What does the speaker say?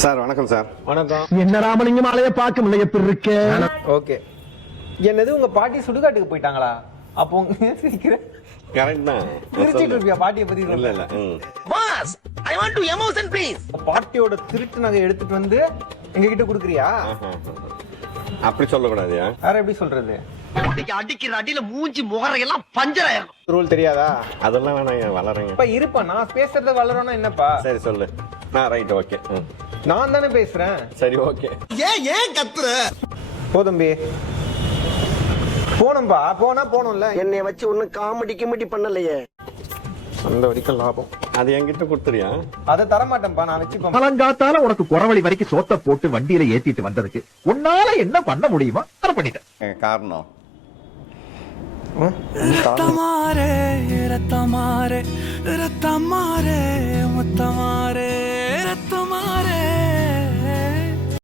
Sir வணக்கம் sir. வணக்கம். என்ன ராமலிங்கம் ஆலைய பார்க்க முடியல எப்படி இருக்க? ஓகே. என்னது உங்க பாட்டி சுடுகாட்டுக்கு போயிட்டாங்களா? அப்போ சிரிக்கிற கரெக்ட் தான். சிரிச்சிட்டு இருப்பியா பாட்டியை பத்தி? இல்ல இல்ல. Boss I want to emotion please. பாட்டியோட திருட்டு நகை எடுத்துட்டு வந்து எங்க கிட்ட குடுக்குறியா? அப்படி சொல்லக்கூடாதுயா. வேற எப்படி சொல்றது? அடிக்கிற அடியில மூஞ்சி முகரையெல்லாம் பஞ்சர் ஆயிரும். ரூல் தெரியாதா? அதெல்லாம் வேணாம், வளருங்க. இப்ப இருப்பா, நான் பேசுறது வளரணும் என்னப்பா? சரி சொல்லு. நான் ரைட், ஓகே. நான் தானே பேசுறேன். சரி ஓகே. ஏன் கத்துற? போதம்பி போனோம்பா, போனா போனோம்ல. என்னை வச்சு ஒன்னும் காமெடி கிமெடி பண்ணலையே. அந்த வரைக்கும் லாபம். அது என்கிட்ட கொடுத்துறியா? அதை தரமாட்டேன்ப்பா, நான் வச்சுப்பேன். பழங்காத்தால உனக்கு குறவழி வரைக்கும் சோத்த போட்டு வண்டியில ஏத்திட்டு வந்ததுக்கு உன்னால என்ன பண்ண முடியுமா அதை பண்ணிட்டேன். காரணம் ரத்தமாரே ரத்தமாரே ரத்தமாரே முத்தமாரே ரத்தம்